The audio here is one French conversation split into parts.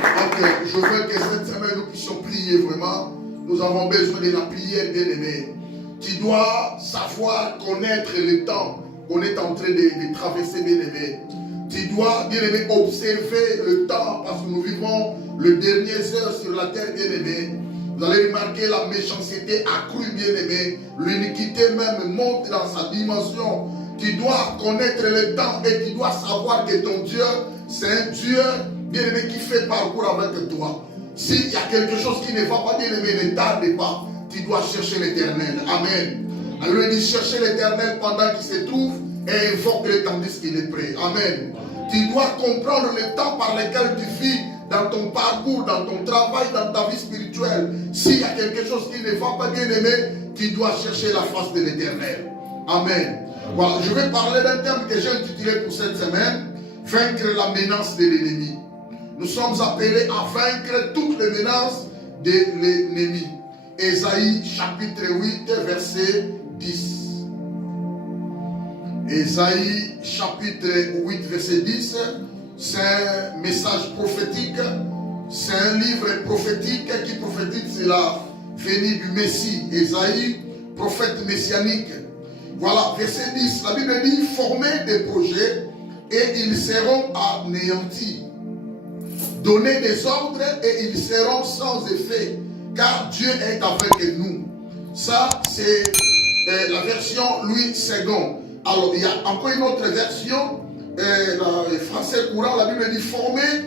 Donc, je veux que cette semaine, nous puissions prier vraiment. Nous avons besoin de la prière, bien-aimé. Tu dois savoir connaître le temps qu'on est en train de traverser, bien-aimé. Tu dois, bien-aimé, observer le temps parce que nous vivons le dernier heure sur la terre, bien-aimé. Vous allez remarquer la méchanceté accrue, bien-aimé. L'iniquité même monte dans sa dimension. Tu dois connaître le temps et tu dois savoir que ton Dieu, c'est un Dieu, bien-aimé, qui fait parcours avec toi. S'il y a quelque chose qui ne va pas, bien-aimé, ne tarde pas. Tu dois chercher l'Éternel. Amen. Alors il dit chercher l'Éternel pendant qu'il se trouve et invoque-le tandis qu'il est prêt. Amen. Tu dois comprendre le temps par lequel tu vis dans ton parcours, dans ton travail, dans ta vie spirituelle. S'il y a quelque chose qui ne va pas, bien aimé, tu dois chercher la face de l'Éternel. Amen. Voilà, je vais parler d'un thème que j'ai intitulé pour cette semaine, vaincre la menace de l'ennemi. Nous sommes appelés à vaincre toutes les menaces de l'ennemi. Ésaïe chapitre 8, verset 10. Ésaïe chapitre 8, verset 10, c'est un message prophétique, c'est un livre prophétique qui prophétise sur la venue du Messie. Ésaïe, prophète messianique. Voilà, verset 10, la Bible dit, formez des projets et ils seront anéantis. Donnez des ordres et ils seront sans effet, car Dieu est avec nous. Ça, c'est la version Louis II. Alors, il y a encore une autre version, le français courant, la Bible dit, former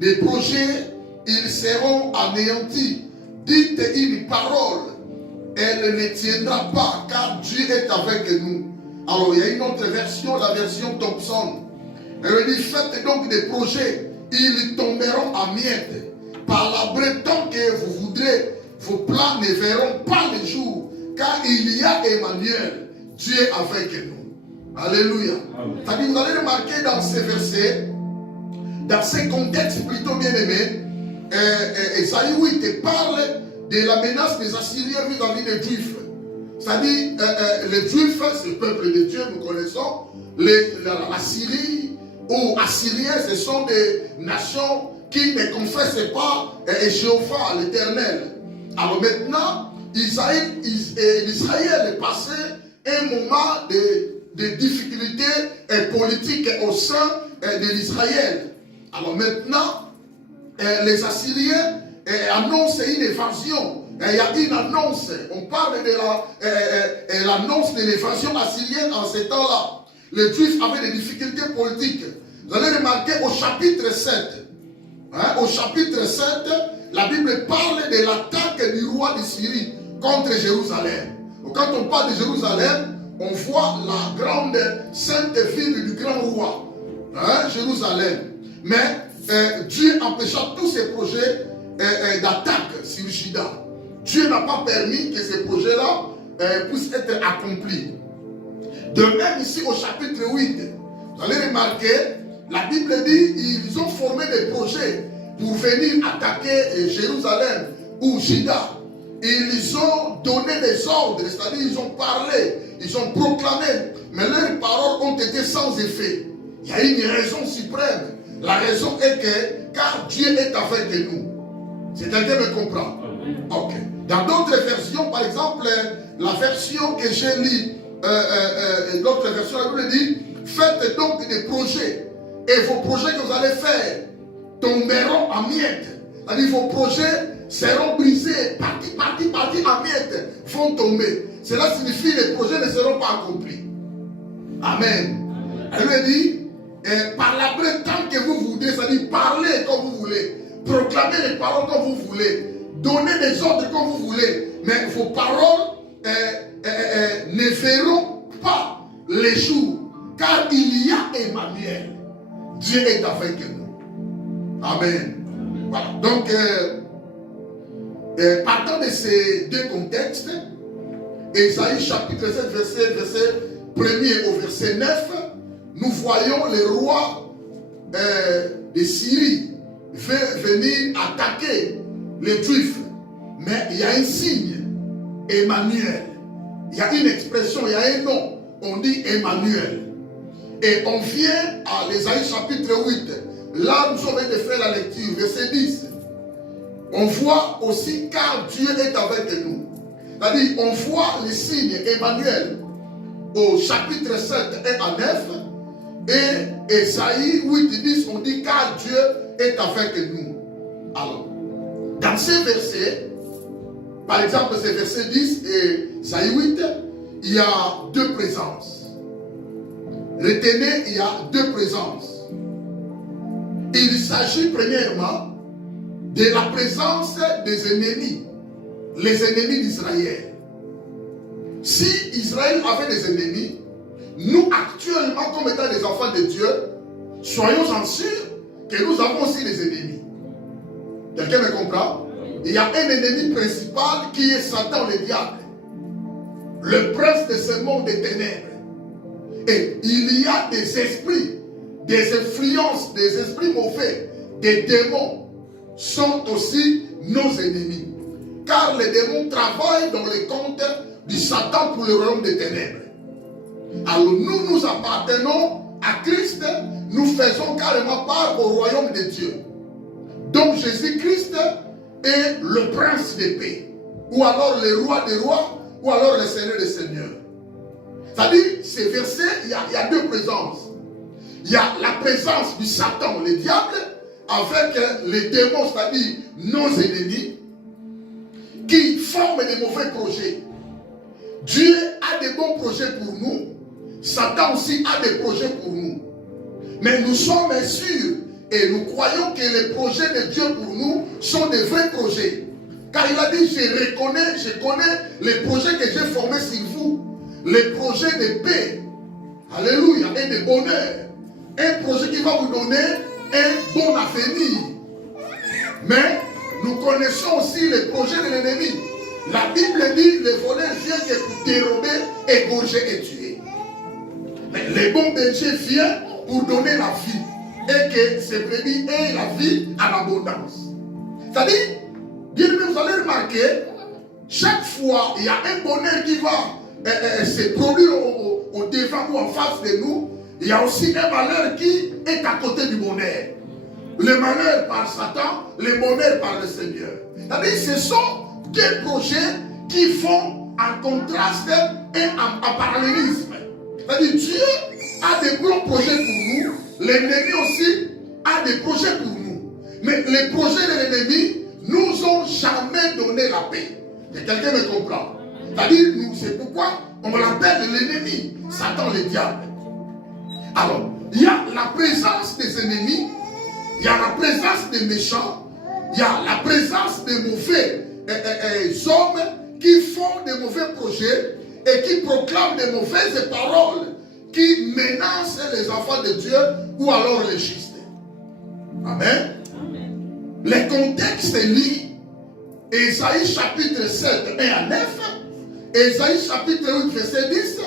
des projets, ils seront anéantis. Dites une parole, elle ne tiendra pas, car Dieu est avec nous. Alors, il y a une autre version, la version Thompson. Elle dit, faites donc des projets, ils tomberont en miettes. Par la breton que vous voudrez, vos plans ne verront pas le jour, car il y a Emmanuel, Dieu avec nous. Alléluia. C'est-à-dire, vous allez remarquer dans ces versets, dans ces contextes plutôt bien aimés, Ésaïe 8 parle de la menace des Assyriens vis-à-vis des Juifs. C'est-à-dire, les Juifs, c'est le peuple de Dieu, nous connaissons. La Syrie ou Assyriens, ce sont des nations qui ne confessent pas Jéhovah, l'Éternel. Alors maintenant, Israël est passé un moment de difficultés politiques au sein de l'Israël. Alors maintenant, les Assyriens annoncent une évasion. Il y a une annonce. On parle de l'annonce de l'évasion assyrienne en ce temps-là. Les Juifs avaient des difficultés politiques. Vous allez remarquer au chapitre 7. Au chapitre 7, la Bible parle de l'attaque du roi de Syrie contre Jérusalem. Quand on parle de Jérusalem, on voit la grande sainte ville du grand roi, Jérusalem. Mais Dieu empêcha tous ces projets d'attaque sur Juda. Dieu n'a pas permis que ces projets-là puissent être accomplis. De même ici au chapitre 8, vous allez remarquer, la Bible dit ils ont formé des projets pour venir attaquer Jérusalem ou Juda. Ils ont donné des ordres, c'est-à-dire ils ont parlé, ils ont proclamé, mais leurs paroles ont été sans effet. Il y a une raison suprême. La raison est que, car Dieu est avec nous. C'est un me comprend. Ok. Dans d'autres versions, par exemple, la version que j'ai lue, l'autre version, la Bible dit, faites donc des projets, et vos projets que vous allez faire tomberont en miettes. C'est-à-dire vos projets seront brisés, partis en miettes, vont tomber. Cela signifie que les projets ne seront pas accomplis. Amen. Elle lui dit, parlez tant que vous voulez, c'est-à-dire parlez comme vous voulez, proclamez les paroles comme vous voulez, donnez des ordres comme vous voulez, mais vos paroles ne verront pas les jours, car il y a Emmanuel. Dieu est avec nous. Amen. Voilà. Donc, partant de ces deux contextes, Ésaïe chapitre 7, verset 1er au verset 9, nous voyons le roi de Syrie venir attaquer les Juifs. Mais il y a un signe, Emmanuel. Il y a une expression, il y a un nom, on dit Emmanuel. Et on vient à l'Ésaïe chapitre 8. Là, nous sommes de faire la lecture, verset 10. On voit aussi car Dieu est avec nous. C'est-à-dire, on voit les signes Emmanuel au chapitre 7 et à 9. Et Esaïe 8 et 10, on dit car Dieu est avec nous. Alors, dans ces versets, par exemple, ces versets 10 et Esaïe 8, il y a deux présences. Retenez, il y a deux présences. Il s'agit premièrement de la présence des ennemis, les ennemis d'Israël. Si Israël avait des ennemis, nous actuellement, comme étant des enfants de Dieu, soyons en sûrs que nous avons aussi des ennemis. Quelqu'un me comprend? Il y a un ennemi principal qui est Satan, le diable, le prince de ce monde des ténèbres. Et il y a des esprits, des influences, des esprits mauvais, des démons sont aussi nos ennemis. Car les démons travaillent dans les comptes du Satan pour le royaume des ténèbres. Alors nous appartenons à Christ, nous faisons carrément part au royaume de Dieu. Donc Jésus-Christ est le prince de paix, ou alors le roi des rois, ou alors le seigneur des seigneurs. C'est-à-dire, ces versets, il y a deux présences. Il y a la présence du Satan, le diable, avec les démons, c'est-à-dire nos ennemis, qui forment des mauvais projets. Dieu a des bons projets pour nous. Satan aussi a des projets pour nous. Mais nous sommes sûrs et nous croyons que les projets de Dieu pour nous sont des vrais projets. Car il a dit, je connais les projets que j'ai formés sur vous. Les projets de paix. Alléluia. Et de bonheur. Un projet qui va vous donner un bon avenir. Mais nous connaissons aussi les projets de l'ennemi. La Bible dit, le voleur vient que pour dérober, égorger et tuer. Mais le bon berger vient pour donner la vie. Et que ces brebis aient la vie en abondance. C'est-à-dire, bien aimé, vous allez remarquer, chaque fois, il y a un bonheur qui va se produire au devant ou en face de nous. Il y a aussi un malheur qui est à côté du bonheur. Le malheur par Satan, le bonheur par le Seigneur. C'est-à-dire, ce sont deux projets qui font en contraste et en parallélisme. C'est-à-dire, Dieu a des bons projets pour nous. L'ennemi aussi a des projets pour nous. Mais les projets de l'ennemi nous ont jamais donné la paix. Et quelqu'un me comprend? C'est-à-dire, c'est pourquoi on l'appelle l'ennemi, Satan le diable. Alors, il y a la présence des ennemis, il y a la présence des méchants, il y a la présence des mauvais hommes qui font des mauvais projets et qui proclament des mauvaises paroles qui menacent les enfants de Dieu ou alors les justes. Amen. Le contexte lit Esaïe chapitre 7, 1 à 9, Esaïe chapitre 8, verset 10,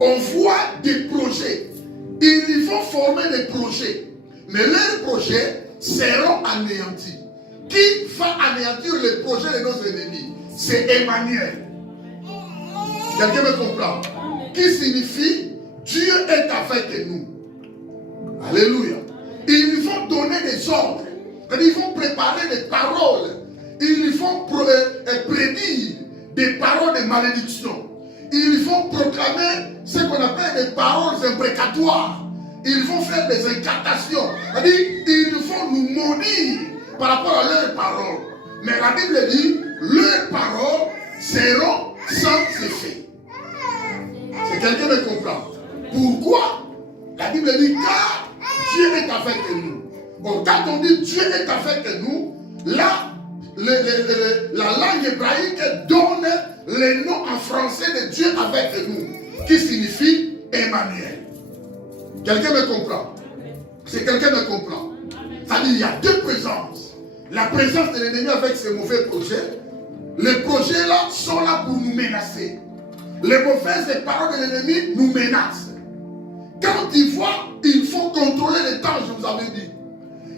on voit des projets. Ils vont former des projets, mais leurs projets seront anéantis. Qui va anéantir les projets de nos ennemis? C'est Emmanuel. Quelqu'un me comprend? Qui signifie Dieu est avec nous. Alléluia. Ils vont donner des ordres. Ils vont préparer des paroles. Ils vont prédire des paroles de malédiction. Ils vont proclamer ce qu'on appelle des paroles imprécatoires. Ils vont faire des incantations. C'est-à-dire, ils vont nous maudire par rapport à leurs paroles. Mais la Bible dit, leurs paroles seront sans effet. C'est quelqu'un me comprend. Pourquoi? La Bible dit, car Dieu est avec nous. Bon, quand on dit Dieu est avec nous, là, la langue hébraïque donne le nom en français de Dieu avec nous, qui signifie Emmanuel. Quelqu'un me comprend? C'est quelqu'un me comprend? C'est-à-dire, il y a deux présences. La présence de l'ennemi avec ses mauvais projets. Les projets là sont là pour nous menacer. Les mauvaises paroles de l'ennemi nous menacent. Quand ils voient, il faut contrôler le temps, je vous avais dit.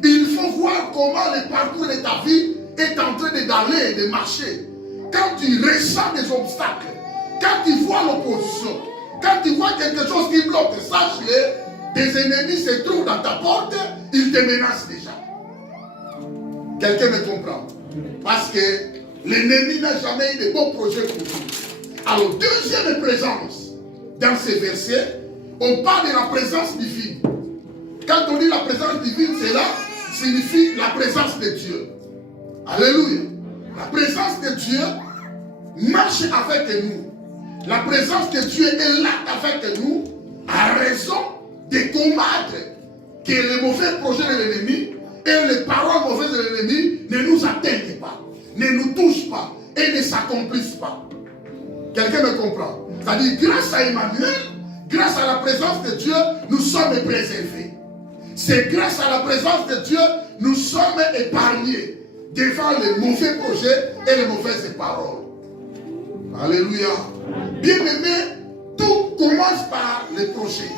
Il faut voir comment le parcours de ta vie est en train d'aller, de marcher. Quand tu ressens des obstacles, quand tu vois l'opposition, quand tu vois quelque chose qui bloque, sache-le, tes ennemis se trouvent dans ta porte, ils te menacent déjà. Quelqu'un me comprend? Parce que l'ennemi n'a jamais eu de bons projets pour vous. Alors, deuxième présence, dans ces versets, on parle de la présence divine. Quand on dit la présence divine, cela signifie la présence de Dieu. Alléluia. La présence de Dieu marche avec nous. La présence de Dieu est là avec nous à raison de combattre que les mauvais projets de l'ennemi et les paroles mauvaises de l'ennemi ne nous atteignent pas, ne nous touchent pas et ne s'accomplissent pas. Quelqu'un me comprend? C'est-à-dire, grâce à Emmanuel, grâce à la présence de Dieu, nous sommes préservés. C'est grâce à la présence de Dieu, nous sommes épargnés devant les mauvais projets et les mauvaises paroles. Alléluia. Bien-aimé, tout commence par les projets.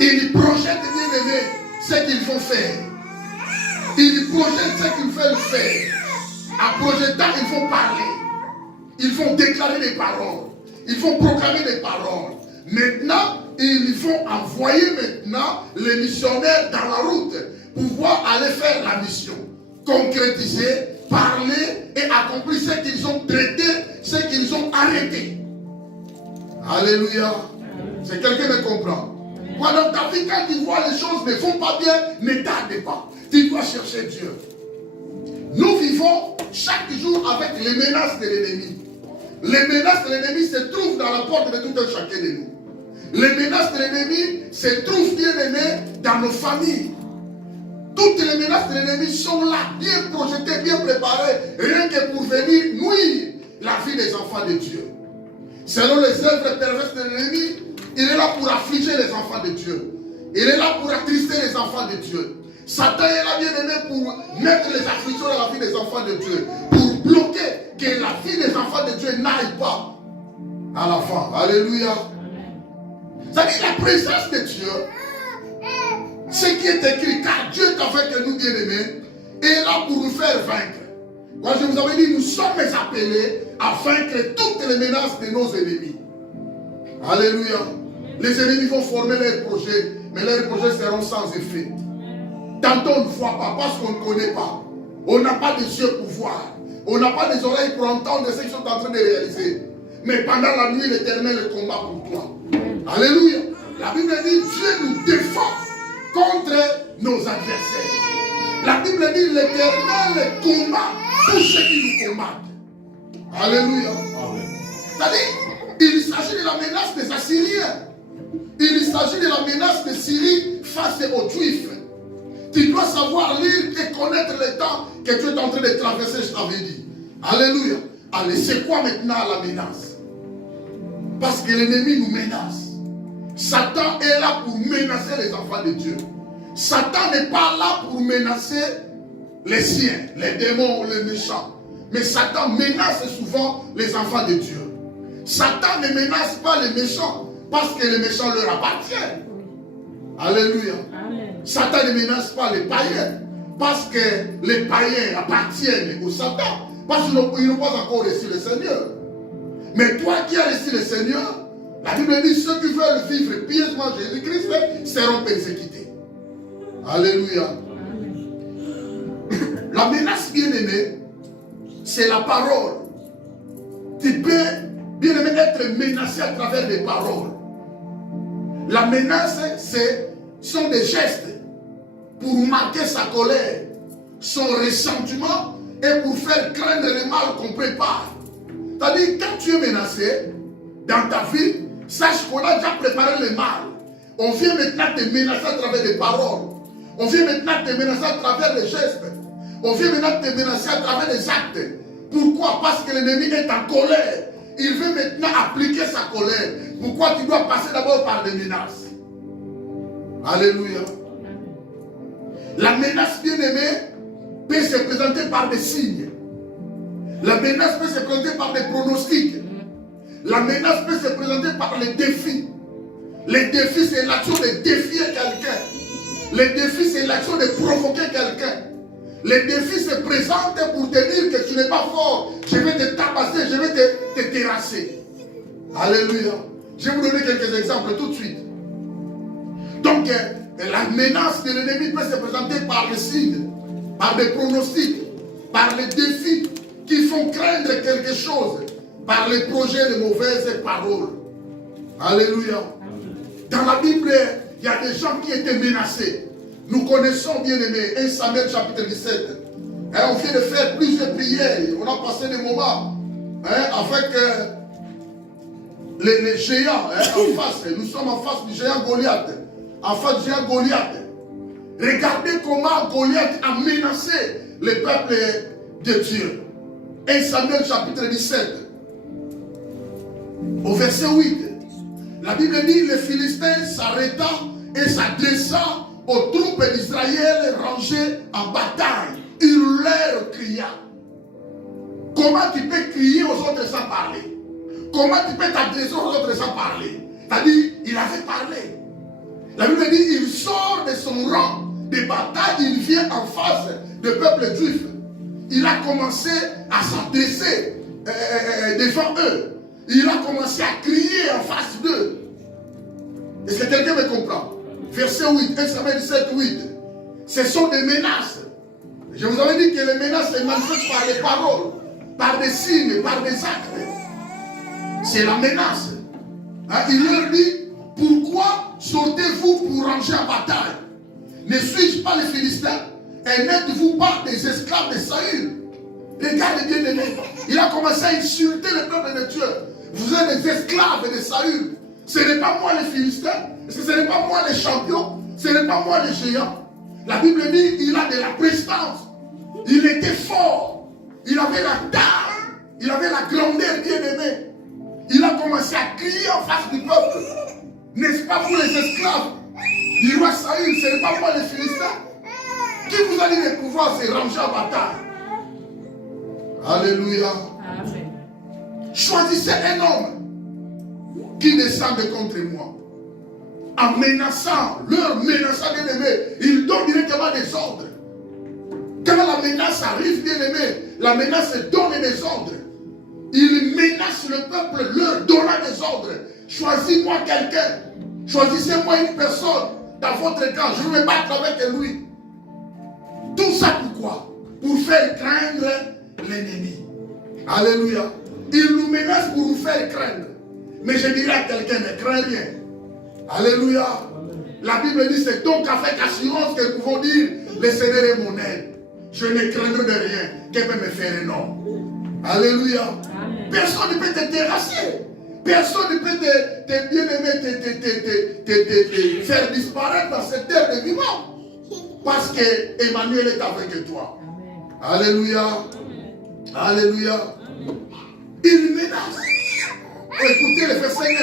Ils projettent, bien-aimé, ce qu'ils vont faire. Ils projettent ce qu'ils veulent faire. En projetant, ils vont parler. Ils vont déclarer des paroles. Ils vont proclamer des paroles. Maintenant, ils vont envoyer maintenant les missionnaires dans la route pour pouvoir aller faire la mission. Concrétiser, parler et accomplir ce qu'ils ont traité, ce qu'ils ont arrêté. Alléluia. C'est quelqu'un qui me comprend. Moi, dans ta vie, quand tu vois les choses ne vont pas bien, ne tarde pas. Tu dois chercher Dieu. Nous vivons chaque jour avec les menaces de l'ennemi. Les menaces de l'ennemi se trouvent dans la porte de tout un chacun de nous. Les menaces de l'ennemi se trouvent, bien aimés, dans nos familles. Toutes les menaces de l'ennemi sont là, bien projetées, bien préparées, rien que pour venir nuire la vie des enfants de Dieu. Selon les œuvres perverses de l'ennemi, il est là pour affliger les enfants de Dieu. Il est là pour attrister les enfants de Dieu. Satan est là, bien aimé, pour mettre les afflictions dans la vie des enfants de Dieu. Pour bloquer que la vie des enfants de Dieu n'aille pas à la fin. Alléluia. C'est-à-dire la présence de Dieu, ce qui est écrit, car Dieu est avec nous, bien aimés, est là pour nous faire vaincre. Moi, je vous avais dit, nous sommes appelés à vaincre toutes les menaces de nos ennemis. Alléluia. Les ennemis vont former leurs projets, mais leurs projets seront sans effet. Tantôt on ne voit pas parce qu'on ne connaît pas. On n'a pas des yeux pour voir. On n'a pas des oreilles pour entendre ce qu'ils sont en train de réaliser. Mais pendant la nuit, l'Éternel combat pour toi. Alléluia. La Bible dit, Dieu nous défend contre nos adversaires. La Bible dit, l'Éternel combat pour ceux qui nous combattent. Alléluia. C'est-à-dire, il s'agit de la menace des Assyriens. Il s'agit de la menace de Syrie face aux Juifs. Tu dois savoir lire et connaître le temps que tu es en train de traverser, je t'avais dit. Alléluia. Allez, c'est quoi maintenant la menace? Parce que l'ennemi nous menace. Satan est là pour menacer les enfants de Dieu. Satan n'est pas là pour menacer les siens, les démons ou les méchants. Mais Satan menace souvent les enfants de Dieu. Satan ne menace pas les méchants parce que les méchants leur appartiennent. Alléluia. Amen. Satan ne menace pas les païens parce que les païens appartiennent au Satan. Parce qu'ils n'ont pas encore reçu le Seigneur. Mais toi qui as reçu le Seigneur, la Bible dit ceux qui veulent vivre pieusement Jésus-Christ seront persécutés. Alléluia. Amen. La menace bien-aimée, c'est la parole. Tu peux, bien-aimé, être menacé à travers des paroles. La menace, sont des gestes pour marquer sa colère, son ressentiment et pour faire craindre le mal qu'on prépare. C'est-à-dire, quand tu es menacé dans ta vie, sache qu'on a déjà préparé le mal. On vient maintenant te menacer à travers des paroles. On vient maintenant te menacer à travers des gestes. On vient maintenant te menacer à travers des actes. Pourquoi? Parce que l'ennemi est en colère. Il veut maintenant appliquer sa colère. Pourquoi? Tu dois passer d'abord par des menaces. Alléluia. La menace bien-aimée peut se présenter par des signes. La menace peut se présenter par des pronostics. La menace peut se présenter par les défis. Les défis, c'est l'action de défier quelqu'un. Les défis, c'est l'action de provoquer quelqu'un. Les défis se présentent pour te dire que tu n'es pas fort. Je vais te tabasser, je vais te terrasser. Alléluia. Je vais vous donner quelques exemples tout de suite. Donc, la menace de l'ennemi peut se présenter par des signes, par des pronostics. par les défis qui font craindre quelque chose, par les projets de mauvaises paroles. Alléluia. Dans la Bible, il y a des gens qui étaient menacés. Nous connaissons, bien aimés, 1 Samuel chapitre 17. On vient de faire plusieurs prières. On a passé des moments avec les géants en face. Nous sommes en face du géant Goliath. En face du géant Goliath. Regardez comment Goliath a menacé le peuple de Dieu. 1 Samuel chapitre 17. Au verset 8. La Bible dit, les Philistins s'arrêta et s'adressa aux troupes d'Israël rangées en bataille. Il leur cria. Comment tu peux crier aux autres sans parler? Comment tu peux t'adresser aux autres sans parler? C'est-à-dire, il avait parlé. La Bible dit, il sort de son rang de bataille, il vient en face du peuple juif. Il a commencé à s'adresser devant eux. Il a commencé à crier en face d'eux. Est-ce que quelqu'un me comprend? Verset 8, 1 Samuel 17, 8. Ce sont des menaces. Je vous avais dit que les menaces se manifestent par les paroles, par des signes, par des actes. C'est la menace. Il leur dit, pourquoi sortez-vous pour ranger en bataille? Ne suis-je pas les Philistins? Et n'êtes-vous pas des esclaves de Saül? Regardez bien aimé. Il a commencé à insulter le peuple de Dieu. Vous êtes des esclaves de Saül. Ce n'est pas moi les Philistins. Ce n'est pas moi les champions. Ce n'est pas moi les géants. La Bible dit il a de la prestance. Il était fort. Il avait la taille. Il avait la grandeur bien aimée. Il a commencé à crier en face du peuple. N'est-ce pas vous les esclaves du roi Saül? Ce n'est pas moi les Philistins. Qui vous a dit de pouvoir se ranger en bataille? Alléluia. Amen. Choisissez un homme qui descende contre moi. En menaçant, leur menaçant bien aimé, il donne directement des ordres. Quand la menace arrive bien aimé, la menace donne des ordres. Il menace le peuple, leur donnant des ordres. Choisis-moi quelqu'un. Choisissez-moi une personne dans votre camp. Je vais me battre avec lui. Tout ça pourquoi? Pour faire craindre l'ennemi. Alléluia. Il nous menace pour nous faire craindre. Mais je dirais à quelqu'un, ne crains rien. Alléluia. La Bible dit, c'est donc avec assurance que nous pouvons dire, le Seigneur est mon aide. Je ne craindrai de rien. Qu'elle peut me faire un homme. Alléluia. Amen. Personne ne peut te terrasser. Personne ne peut te bien aimer, te faire disparaître dans cette terre de vivant. Parce que Emmanuel est avec toi. Amen. Alléluia. Amen. Alléluia. Il menace. Écoutez le verset 9.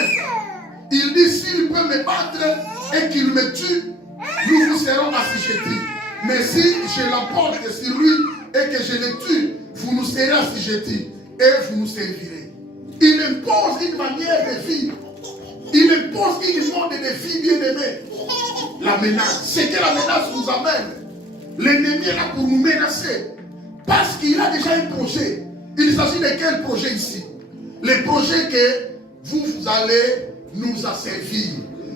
Il dit, s'il peut me battre et qu'il me tue, nous vous serons assujettis. Mais si je l'emporte sur lui et que je le tue, vous nous serez assujettis et vous nous servirez. Il impose une manière de vivre. Il impose une mode de vie bien aimée. La menace. C'est que la menace nous amène. L'ennemi est là pour nous menacer. Parce qu'il a déjà un projet. Il s'agit de quel projet ici? Le projet que vous allez nous asservir.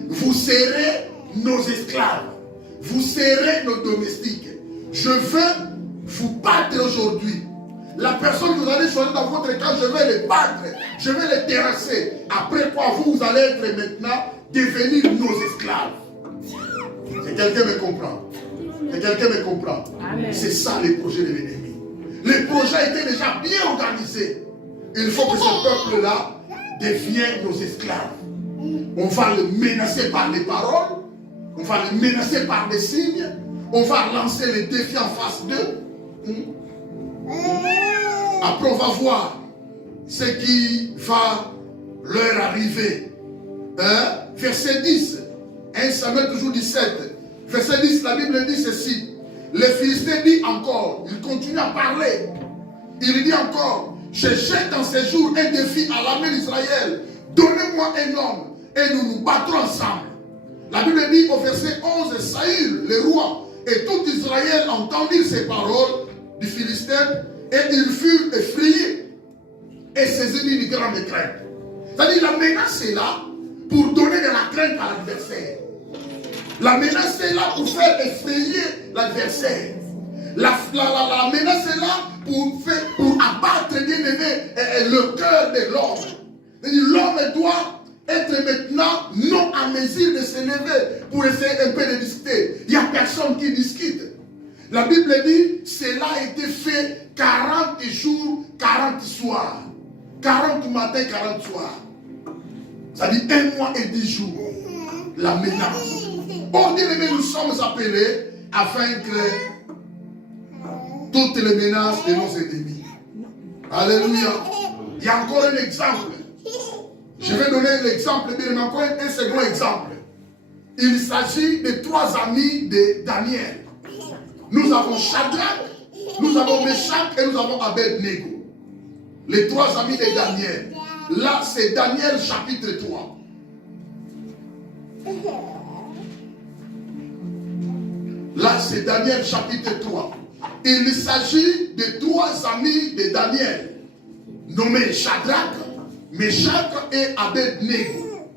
Vous serez nos esclaves. Vous serez nos domestiques. Je veux vous battre aujourd'hui. La personne que vous allez choisir dans votre camp, je vais les battre. Je vais les terrasser. Après quoi, vous allez être maintenant devenir nos esclaves. Et quelqu'un me comprend. Et quelqu'un me comprend. C'est ça le projet de l'ennemi. Le projet était déjà bien organisé. Il faut que ce peuple-là devienne nos esclaves. On va le menacer par les paroles. On va le menacer par des signes. On va lancer les défis en face d'eux. Après, on va voir ce qui va leur arriver. Verset 10. 1 Samuel toujours 17. Verset 10, la Bible dit ceci. Le Philistin dit encore, il continue à parler. Il dit encore, je jette en ces jours un défi à l'armée d'Israël. Donnez-moi un homme et nous nous battrons ensemble. La Bible dit au verset 11, Saül, le roi, et tout Israël entendirent ces paroles du Philistin et ils furent effrayés et saisis d'une grande crainte. C'est-à-dire la menace est là pour donner de la crainte à l'adversaire. La menace est là pour faire effrayer l'adversaire. La menace est là pour abattre, bien aimé, le cœur de l'homme. L'homme doit être maintenant non à mesure de se lever pour essayer un peu de discuter. Il n'y a personne qui discute. La Bible dit, cela a été fait 40 jours, 40 soirs. 40 matins, 40 soirs. Ça dit 1 mois et 10 jours. La menace. Oh, bien aimé, nous sommes appelés à vaincre toutes les menaces de nos ennemis. Alléluia. Il y a encore un exemple. Je vais donner l'exemple, bien aimé, encore un second exemple. Il s'agit de 3 amis de Daniel. Nous avons Shadrach, nous avons Meshach et nous avons Abed-Nego. Les 3 amis de Daniel. Là, c'est Daniel chapitre 3. Là, c'est Daniel chapitre 3. Il s'agit de 3 amis de Daniel, nommés Shadrach, Meshach et Abed-Nego.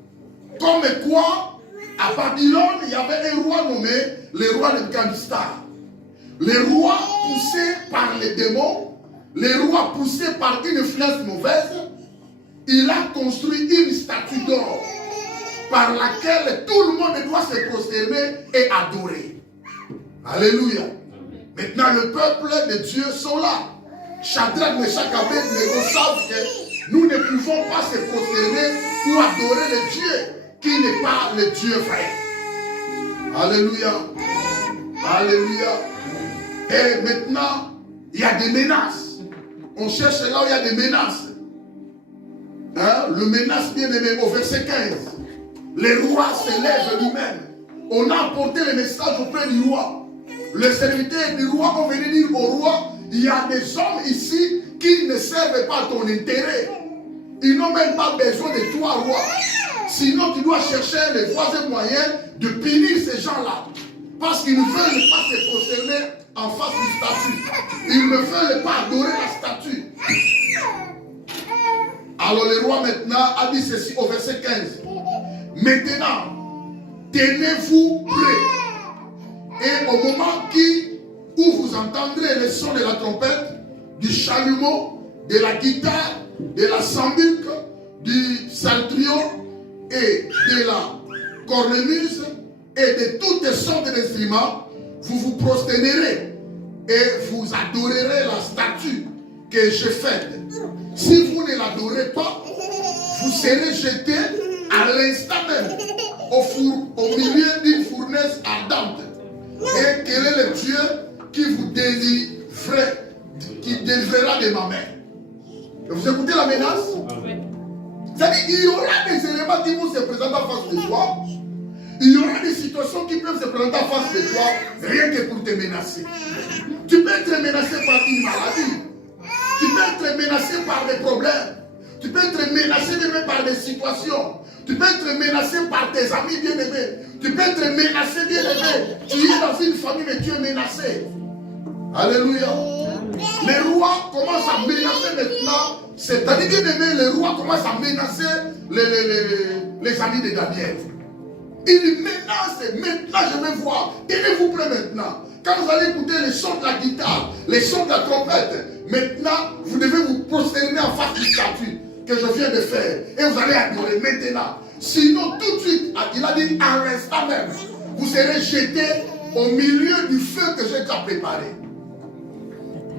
Comme quoi, à Babylone, il y avait un roi nommé le roi Nebuchadnezzar. Les rois poussés par les démons, les rois poussés par une influence mauvaise, il a construit une statue d'or par laquelle tout le monde doit se prosterner et adorer. Alléluia. Maintenant, le peuple de Dieu sont là. Shadrach, Meshach, Abed-Nego savent que nous ne pouvons pas se prosterner ou adorer le Dieu qui n'est pas le Dieu vrai. Alléluia. Alléluia. Et maintenant, il y a des menaces. On cherche là où il y a des menaces. Hein? Le menace bien aimé au verset 15. Les rois se lèvent lui-même. On a apporté le message auprès du roi. Le serviteur du roi, on venait dire au roi, il y a des hommes ici qui ne servent pas ton intérêt. Ils n'ont même pas besoin de toi, roi. Sinon, tu dois chercher les voies et moyens de punir ces gens-là. Parce qu'ils ne veulent pas se prosterner en face du statut. Ils ne veulent pas adorer la statue. Alors le roi maintenant a dit ceci au verset 15. Maintenant, tenez-vous prêts. Et au moment où vous entendrez le son de la trompette, du chalumeau, de la guitare, de la sambuc, du psaltrio et de la cornemuse et de toutes sortes d'instruments, vous vous prosternerez et vous adorerez la statue que j'ai faite. Si vous ne l'adorez pas, vous serez jeté à l'instant même au milieu d'une fournaise ardente. Et quel est le Dieu qui vous délivrera de ma main? Vous écoutez la menace? C'est-à-dire qu'il y aura des éléments qui vont se présenter en face de toi. Il y aura des situations qui peuvent se présenter en face de toi, rien que pour te menacer. Tu peux être menacé par une maladie. Tu peux être menacé par des problèmes. Tu peux être menacé même par des situations. Tu peux être menacé par tes amis bien-aimés. Tu peux être menacé bien-aimé. Tu es dans une famille mais tu es menacé. Alléluia. Les rois commencent à menacer maintenant. C'est-à-dire bien-aimé, les rois commencent à menacer les amis de Daniel. Il menace. Maintenant je vais voir. Tenez-vous prêts maintenant. Quand vous allez écouter les sons de la guitare, les sons de la trompette, maintenant, vous devez vous prosterner en face du statut que je viens de faire. Et vous allez adorer maintenant. Sinon, tout de suite, il a dit à l'instant même, vous serez jeté au milieu du feu que j'ai déjà préparé.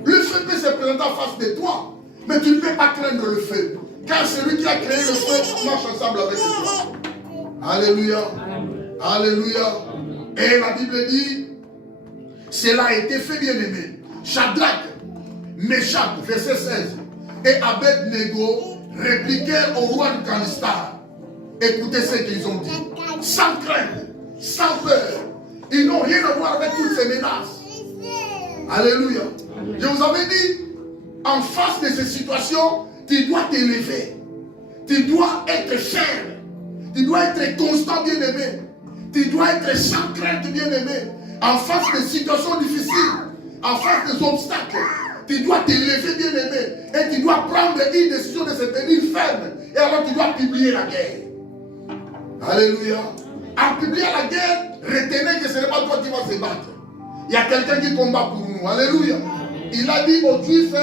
Le feu peut se présenter en face de toi, mais tu ne peux pas craindre le feu. Car celui qui a créé le feu marche ensemble avec toi. Alléluia. Alléluia. Et la Bible dit, cela a été fait, bien-aimé. Shadrach, Meshach, verset 16, et Abed-Nego répliquèrent au roi Nebuchadnezzar. Écoutez ce qu'ils ont dit. Sans crainte, sans peur. Ils n'ont rien à voir avec toutes ces menaces. Alléluia. Je vous avais dit, en face de ces situations, tu dois t'élever. Tu dois être ferme. Tu dois être constant, bien-aimé. Tu dois être sans crainte, bien-aimé. En face des situations difficiles, en face des obstacles, tu dois t'élever, bien-aimé. Et tu dois prendre une décision de se tenir ferme. Et alors tu dois publier la guerre. Alléluia. En publiant la guerre, retenez que ce n'est pas toi qui vas se battre. Il y a quelqu'un qui combat pour nous. Alléluia. Il a dit aux Juifs,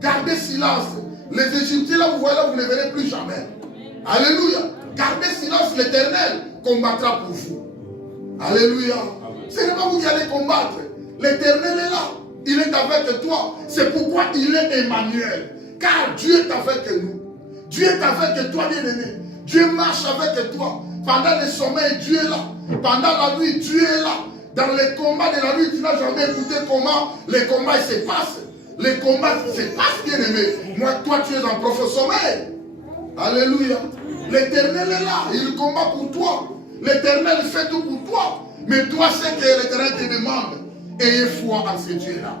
gardez silence. Les Égyptiens, là, vous voyez, là, vous ne les verrez plus jamais. Alléluia. Gardez silence, l'Éternel combattra pour vous. Alléluia. Ce n'est pas vous qui allez combattre. L'Éternel est là. Il est avec toi. C'est pourquoi il est Emmanuel. Car Dieu est avec nous. Dieu est avec toi, bien-aimé. Dieu marche avec toi. Pendant le sommeil, Dieu est là. Pendant la nuit, Dieu est là. Dans les combats de la nuit, tu n'as jamais écouté comment les combats se passent. Les combats se passent, bien-aimé. Moi, toi, tu es en profond sommeil. Alléluia. L'Éternel est là. Il combat pour toi. L'Éternel fait tout pour toi. Mais toi, c'est que l'Éternel te demande. Ayez foi en ce Dieu-là.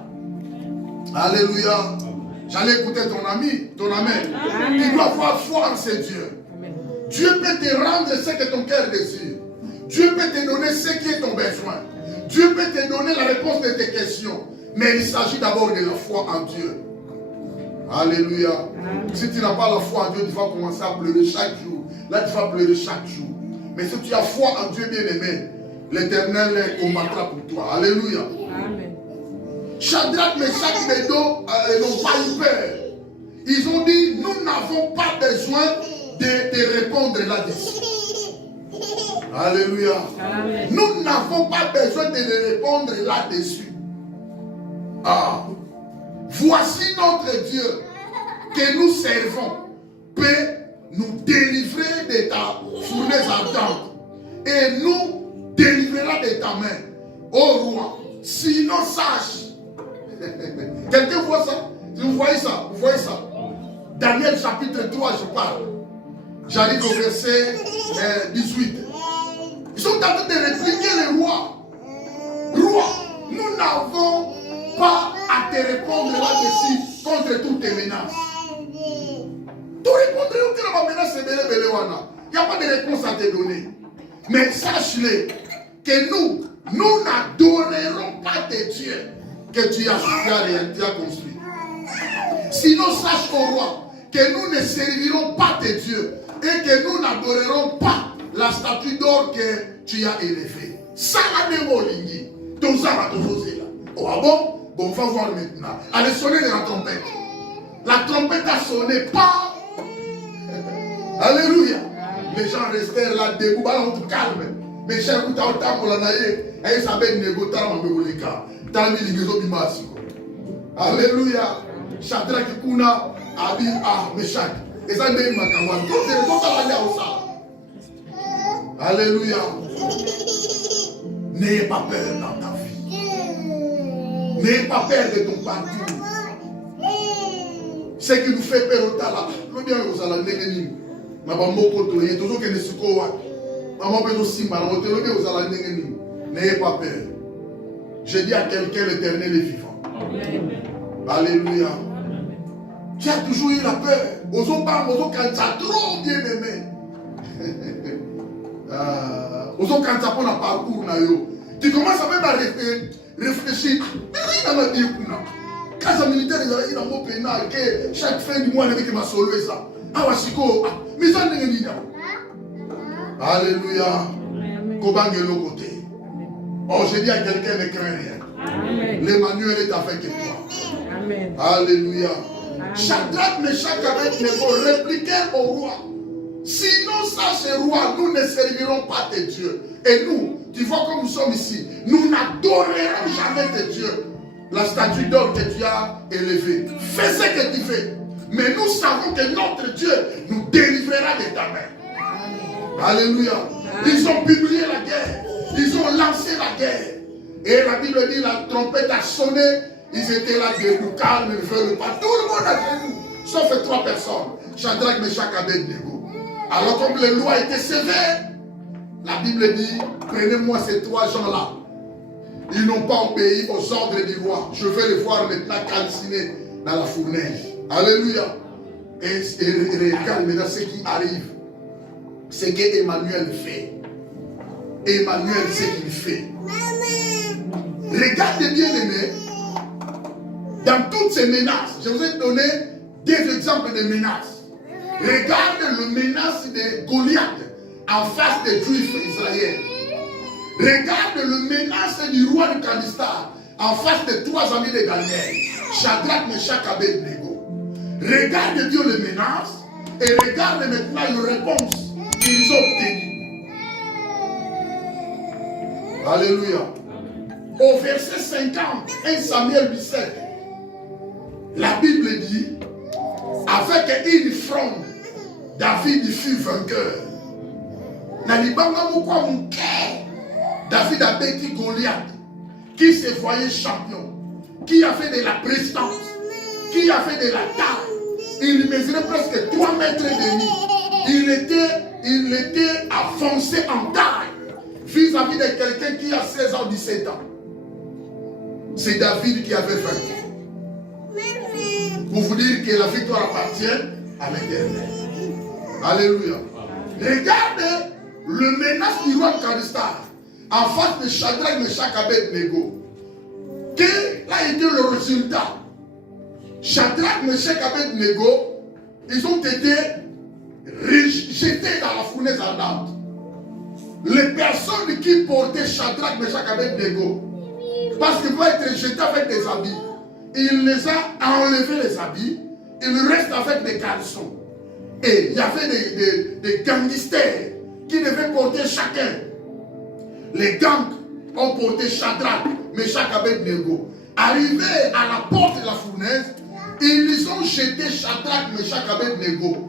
Alléluia. J'allais écouter ton ami, ton amen. Tu dois avoir foi en ce Dieu. Dieu peut te rendre ce que ton cœur désire. Dieu peut te donner ce qui est ton besoin. Dieu peut te donner la réponse de tes questions. Mais il s'agit d'abord de la foi en Dieu. Alléluia. Si tu n'as pas la foi en Dieu, tu vas commencer à pleurer chaque jour. Là, tu vas pleurer chaque jour. Mais si tu as foi en Dieu bien-aimé, l'Éternel combattra pour toi. Alléluia. Amen. Shadrach, Meshach et Abednego n'ont pas eu peur. Ils ont dit, nous n'avons pas besoin de répondre là-dessus. Alléluia. Amen. Nous n'avons pas besoin de répondre là-dessus. Ah. Voici notre Dieu que nous servons peut nous délivrer de ta fournaise ardente et nous délivrera de ta main, ô roi. Sinon sache. Quelqu'un voit ça? Vous voyez ça? Vous voyez ça? Daniel chapitre 3, je parle. J'arrive au verset 18. Ils sont en train de répliquer le roi. Roi, nous n'avons pas à te répondre là-dessus contre toutes tes menaces. Tu répondrais que la menace est belé belé wana. Il n'y a pas de réponse à te donner. Mais sache-le que nous n'adorerons pas tes dieux que tu as construits. Sinon sache au roi que nous ne servirons pas tes dieux et que nous n'adorerons pas la statue d'or que tu as élevée. Ça la démolingi. Tout ça va te poser là. Oh ah bon? Bon, on va voir maintenant. Allez sonner la trompette. La trompette a sonné. Pas. Alléluia. Les gens restèrent là debout. Bah, on te calme. Mais chers écoutez, au temps pour la naïe, et ça va être négocié dans le Bolika. Dans le Ligizo Bimasi. Alléluia. Shadrach Kuna, Abi, Meshach. Et ça n'est pas Makawan. Tout c'est totalement au ça. Alléluia. N'ayez pas peur dans ta vie. N'ayez pas peur de ton parcours. Ce qui nous fait peur au talent. Nous bien aux alants n'engagés. Maman moko to yé toujours que ne suko wa. Maman peut aussi mal. On te le dit aux alants n'engagés. N'ayez pas peur. Je dis à quelqu'un, l'Éternel est vivant. Alléluia. Tu as toujours eu la peur. Osons pas, osons quand tu as trop bien aimé. Osons quand tu as pas un parcours. Tu commences à même à réfléchir. Mais rien n'a dit quand les militaires ils ont un mot pénal que chaque fin du mois il m'a sauvé ça. Ah wasiko, mais ça n'est rien. Alléluia. Kobangelo côté. Oh, je dis à quelqu'un ne crains rien. L'Emmanuel est avec toi. Amen. Alléluia. Shadrach, Meshach et Abednego répliquèrent au roi. Sinon, sache roi, nous ne servirons pas tes dieux. Et nous, tu vois comme nous sommes ici, nous n'adorerons jamais tes dieux. La statue d'or que tu as élevée. Fais ce que tu fais. Mais nous savons que notre Dieu nous délivrera de ta main. Alléluia. Ils ont publié la guerre. Ils ont lancé la guerre. Et la Bible dit, la trompette a sonné. Ils étaient là debout, calmes, ne veulent pas. Tout le monde a debout, sauf 3 personnes. Shadrach, Meshach et Abednego. Alors comme les lois étaient sévères, la Bible dit, prenez-moi ces 3 gens-là. Ils n'ont pas obéi aux ordres du roi. Je vais les voir maintenant calcinés dans la fournaise. Alléluia. Et regarde maintenant ce qui arrive. Ce qu'Emmanuel fait. Emmanuel, ce qu'il fait. Regardez bien, aimés. Dans toutes ces menaces, je vous ai donné des exemples de menaces. Regarde le menace de Goliath en face des Juifs israéliens. Regarde le menace du roi de Kandistar en face des 3 amis de Daniel, Shadrach, Meshach, Abednego. Regarde Dieu les menace et regarde maintenant une réponse qu'ils ont obtenue. Alléluia. Au verset 50, 1 Samuel 17, la Bible dit, avec une fronde, David fut vainqueur. David a battu Goliath, qui se voyait champion, qui a fait de la prestance, qui a fait de la taille. Il mesurait presque 3 mètres et demi. Il était avancé en taille vis-à-vis de quelqu'un qui a 16 ans, 17 ans. C'est David qui avait vaincu. Pour vous dire que la victoire appartient à l'Éternel. Alléluia. Regardez le menace du roi Kadistar en face de Shadrach, Meshach, Abednego. Quel a été le résultat? Shadrach, Meshach, Abednego, ils ont été jetés dans la fournaise ardente. Les personnes qui portaient Shadrach, Meshach, Abednego, parce qu'ils vont être jetés avec des habits, il les a enlevés les habits, il reste avec des caleçons. Et il y avait des gangsters qui devaient porter chacun. Les gangs ont porté Shadrach, Meshach, Abednego. Arrivés à la porte de la fournaise, ils ont jeté Shadrach, Meshach, Abednego.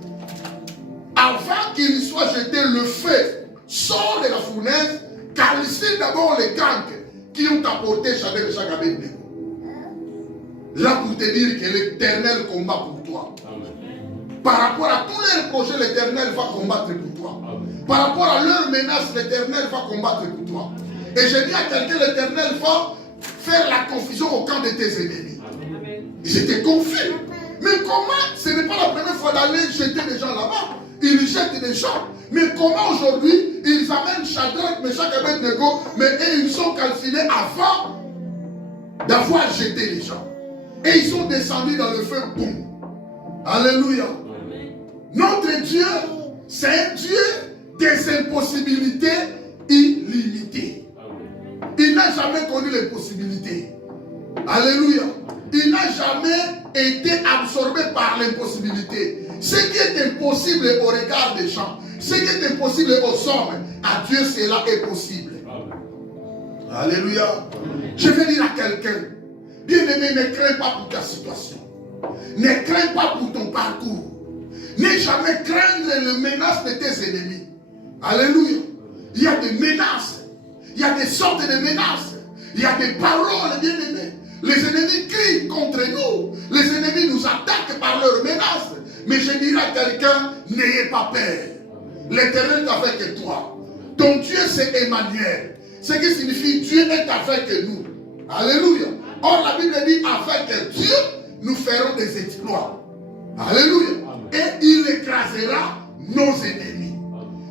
Avant qu'il soit jeté, le feu sort de la fournaise, calcine d'abord les gangs qui ont apporté Shadrach, Meshach, Abednego. Là pour te dire que l'Éternel combat pour toi. Amen. Par rapport à tous les projets, l'Éternel va combattre pour toi. Amen. Par rapport à leurs menaces, l'Éternel va combattre pour toi. Et je dis à quelqu'un, l'Éternel va faire la confusion au camp de tes ennemis. Amen. J'étais confus. Mais comment? Ce n'est pas la première fois d'aller jeter des gens là-bas. Ils jettent des gens. Mais comment aujourd'hui, ils amènent Shadrach, Meshach, Abednego, mais ils sont calcinés avant d'avoir jeté les gens. Et ils sont descendus dans le feu, boum. Alléluia. Amen. Notre Dieu, c'est un Dieu des impossibilités illimitées. Amen. Il n'a jamais connu les possibilités. Alléluia. Il n'a jamais été absorbé par l'impossibilité. Ce qui est impossible au regard des gens, ce qui est impossible aux hommes, à Dieu cela est possible. Amen. Alléluia. Amen. Je vais dire à quelqu'un, bien-aimé, ne crains pas pour ta situation. Ne crains pas pour ton parcours. N'aie jamais craindre les menaces de tes ennemis. Alléluia. Il y a des menaces. Il y a des sortes de menaces. Il y a des paroles, bien-aimés. Les ennemis crient contre nous. Les ennemis nous attaquent par leurs menaces. Mais je dirais à quelqu'un, n'ayez pas peur. L'Éternel est avec toi. Ton Dieu, c'est Emmanuel. Ce qui signifie Dieu est avec nous. Alléluia. Or, la Bible dit, avec Dieu, nous ferons des exploits. Alléluia. Et il écrasera nos ennemis.